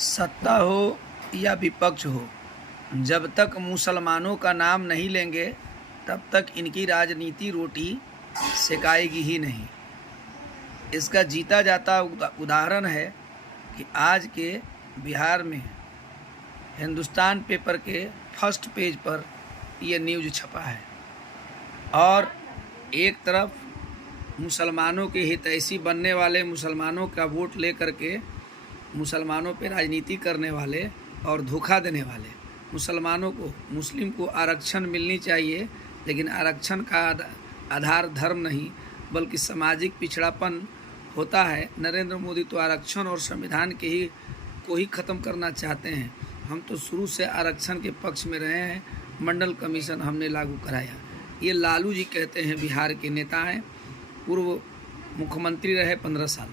सत्ता हो या विपक्ष हो, जब तक मुसलमानों का नाम नहीं लेंगे तब तक इनकी राजनीति रोटी सेकाएगी ही नहीं। इसका जीता जाता उदाहरण है कि आज के बिहार में हिंदुस्तान पेपर के फर्स्ट पेज पर यह न्यूज़ छपा है और एक तरफ मुसलमानों के हितैषी बनने वाले, मुसलमानों का वोट ले करके मुसलमानों पे राजनीति करने वाले और धोखा देने वाले, मुस्लिम को आरक्षण मिलनी चाहिए, लेकिन आरक्षण का आधार धर्म नहीं बल्कि सामाजिक पिछड़ापन होता है। नरेंद्र मोदी तो आरक्षण और संविधान को ही ख़त्म करना चाहते हैं। हम तो शुरू से आरक्षण के पक्ष में रहे हैं, मंडल कमीशन हमने लागू कराया। ये लालू जी कहते हैं, बिहार के नेता हैं, पूर्व मुख्यमंत्री रहे 15 साल।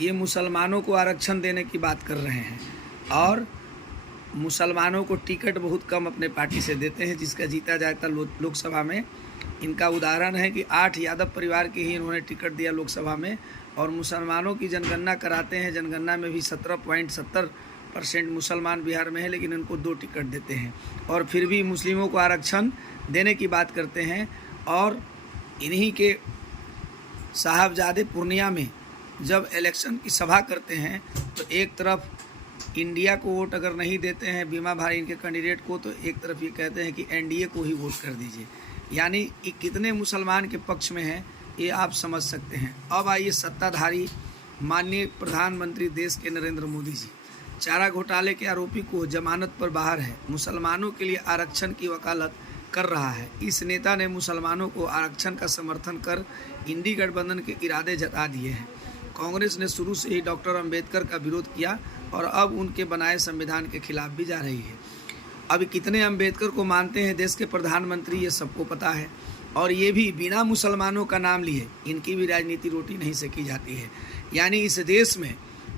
ये मुसलमानों को आरक्षण देने की बात कर रहे हैं और मुसलमानों को टिकट बहुत कम अपने पार्टी से देते हैं, जिसका जीता जाता लोकसभा में। इनका उदाहरण है कि 8 यादव परिवार के ही इन्होंने टिकट दिया लोकसभा में, और मुसलमानों की जनगणना कराते हैं। जनगणना में भी 17.70% मुसलमान बिहार में है, लेकिन इनको 2 टिकट देते हैं और फिर भी मुस्लिमों को आरक्षण देने की बात करते हैं। और इन्हीं के साहबजादे पूर्णिया में जब इलेक्शन की सभा करते हैं तो एक तरफ इंडिया को वोट अगर नहीं देते हैं, बीमा भाई इनके कैंडिडेट को, तो एक तरफ ये कहते हैं कि एनडीए को ही वोट कर दीजिए। यानी ये कितने मुसलमान के पक्ष में हैं, ये आप समझ सकते हैं। अब आइए सत्ताधारी माननीय प्रधानमंत्री देश के नरेंद्र मोदी जी, चारा घोटाले के आरोपी को जमानत पर बाहर है, मुसलमानों के लिए आरक्षण की वकालत कर रहा है। इस नेता ने मुसलमानों को आरक्षण का समर्थन कर इंडी गठबंधन के इरादे जता दिए हैं। कांग्रेस ने शुरू से ही डॉक्टर अंबेडकर का विरोध किया और अब उनके बनाए संविधान के खिलाफ भी जा रही है। अब कितने अंबेडकर को मानते हैं देश के प्रधानमंत्री, ये सबको पता है। और ये भी बिना मुसलमानों का नाम लिए इनकी भी राजनीति रोटी नहीं सेकी जाती है। यानी इस देश में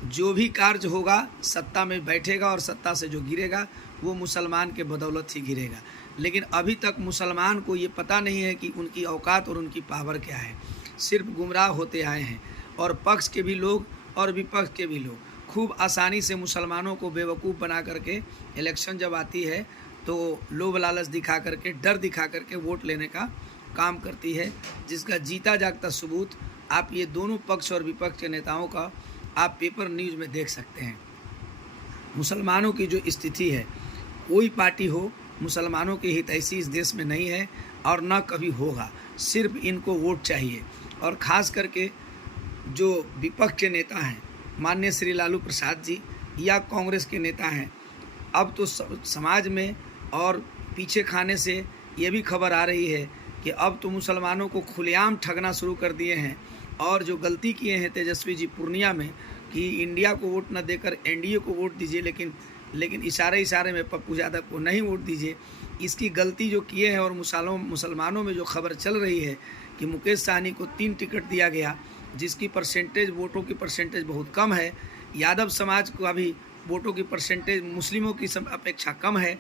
जो भी कार्य होगा, सत्ता में बैठेगा और सत्ता से जो गिरेगा वो मुसलमान के बदौलत ही गिरेगा। लेकिन अभी तक मुसलमान को ये पता नहीं है कि उनकी औकात और उनकी पावर क्या है। सिर्फ गुमराह होते आए हैं और पक्ष के भी लोग और विपक्ष के भी लोग खूब आसानी से मुसलमानों को बेवकूफ़ बना करके इलेक्शन जब आती है तो लोभ लालच दिखा करके, डर दिखा करके वोट लेने का काम करती है, जिसका जीता जागता सबूत आप ये दोनों पक्ष और विपक्ष के नेताओं का आप पेपर न्यूज़ में देख सकते हैं। मुसलमानों की जो स्थिति है, कोई पार्टी हो मुसलमानों के हितैषी इस देश में नहीं है और न कभी होगा। सिर्फ इनको वोट चाहिए। और ख़ास करके जो विपक्ष के नेता हैं, माननीय श्री लालू प्रसाद जी या कांग्रेस के नेता हैं, अब तो समाज में और पीछे खाने से ये भी खबर आ रही है कि अब तो मुसलमानों को खुलेआम ठगना शुरू कर दिए हैं। और जो गलती किए हैं तेजस्वी जी पूर्णिया में कि इंडिया को वोट न देकर एनडीए को वोट दीजिए, लेकिन इशारे में पप्पू यादव को नहीं वोट दीजिए, इसकी गलती जो किए हैं। और मुसलमानों में जो खबर चल रही है कि मुकेश सहनी को 3 टिकट दिया गया, जिसकी परसेंटेज, वोटों की परसेंटेज बहुत कम है। यादव समाज को अभी वोटों की परसेंटेज मुस्लिमों की अपेक्षा कम है।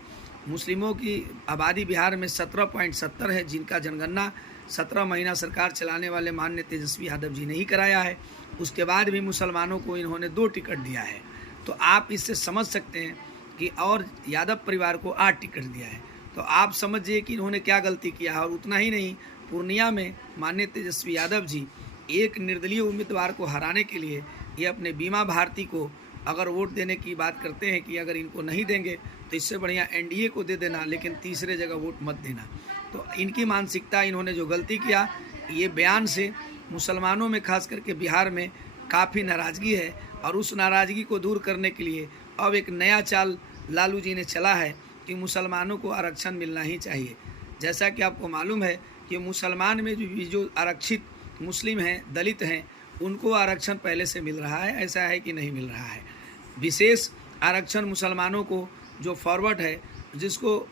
मुस्लिमों की आबादी बिहार में 17.70 है, जिनका जनगणना 17 महीना सरकार चलाने वाले माननीय तेजस्वी यादव जी ने ही कराया है। उसके बाद भी मुसलमानों को इन्होंने 2 टिकट दिया है। तो आप इससे समझ सकते हैं कि और यादव परिवार को 8 टिकट दिया है। तो आप समझिए कि इन्होंने क्या गलती किया है। और उतना ही नहीं, पूर्णिया में माननीय तेजस्वी यादव जी एक निर्दलीय उम्मीदवार को हराने के लिए ये अपने बीमा भारती को अगर वोट देने की बात करते हैं कि अगर इनको नहीं देंगे तो इससे बढ़िया एनडीए को दे देना, लेकिन तीसरे जगह वोट मत देना। तो इनकी मानसिकता, इन्होंने जो गलती किया, ये बयान से मुसलमानों में खास करके बिहार में काफ़ी नाराज़गी है। और उस नाराज़गी को दूर करने के लिए अब एक नया चाल लालू जी ने चला है कि मुसलमानों को आरक्षण मिलना ही चाहिए। जैसा कि आपको मालूम है कि मुसलमान में जो आरक्षित मुस्लिम हैं, दलित हैं, उनको आरक्षण पहले से मिल रहा है। ऐसा है कि नहीं मिल रहा है। विशेष आरक्षण मुसलमानों को जो फॉरवर्ड है, जिसको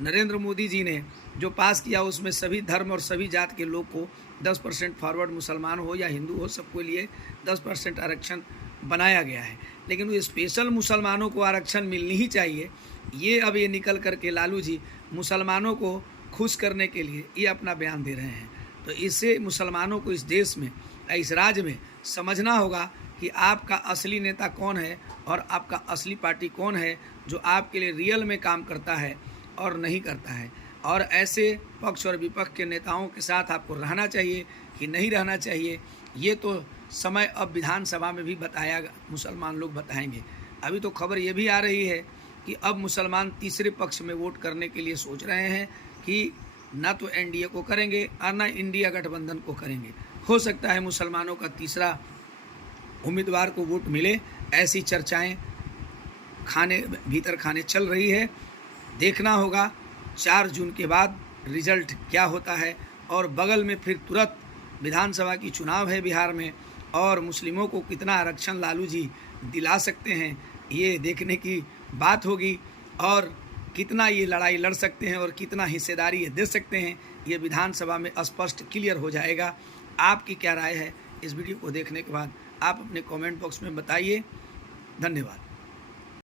नरेंद्र मोदी जी ने जो पास किया, उसमें सभी धर्म और सभी जात के लोग को 10% फॉरवर्ड, मुसलमान हो या हिंदू हो, सबके लिए 10% आरक्षण बनाया गया है। लेकिन वो स्पेशल मुसलमानों को आरक्षण मिलनी ही चाहिए। अब ये निकल करके लालू जी मुसलमानों को खुश करने के लिए ये अपना बयान दे रहे हैं। तो इससे मुसलमानों को इस देश में, इस राज्य में समझना होगा कि कि आपका असली नेता कौन है और आपका असली पार्टी कौन है जो आपके लिए रियल में काम करता है और नहीं करता है, और ऐसे पक्ष और विपक्ष के नेताओं के साथ आपको रहना चाहिए कि नहीं रहना चाहिए, ये तो समय अब विधानसभा में भी बताया, मुसलमान लोग बताएंगे। अभी तो खबर ये भी आ रही है कि अब मुसलमान तीसरे पक्ष में वोट करने के लिए सोच रहे हैं कि ना तो एनडीए को करेंगे और ना इंडिया गठबंधन को करेंगे। हो सकता है मुसलमानों का तीसरा उम्मीदवार को वोट मिले, ऐसी चर्चाएं खाने चल रही है। देखना होगा 4 जून के बाद रिजल्ट क्या होता है, और बगल में फिर तुरंत विधानसभा की चुनाव है बिहार में, और मुस्लिमों को कितना आरक्षण लालू जी दिला सकते हैं ये देखने की बात होगी, और कितना ये लड़ाई लड़ सकते हैं और कितना हिस्सेदारी ये दे सकते हैं, ये विधानसभा में स्पष्ट क्लियर हो जाएगा। आपकी क्या राय है इस वीडियो को देखने के बाद आप अपने कमेंट बॉक्स में बताइए। धन्यवाद।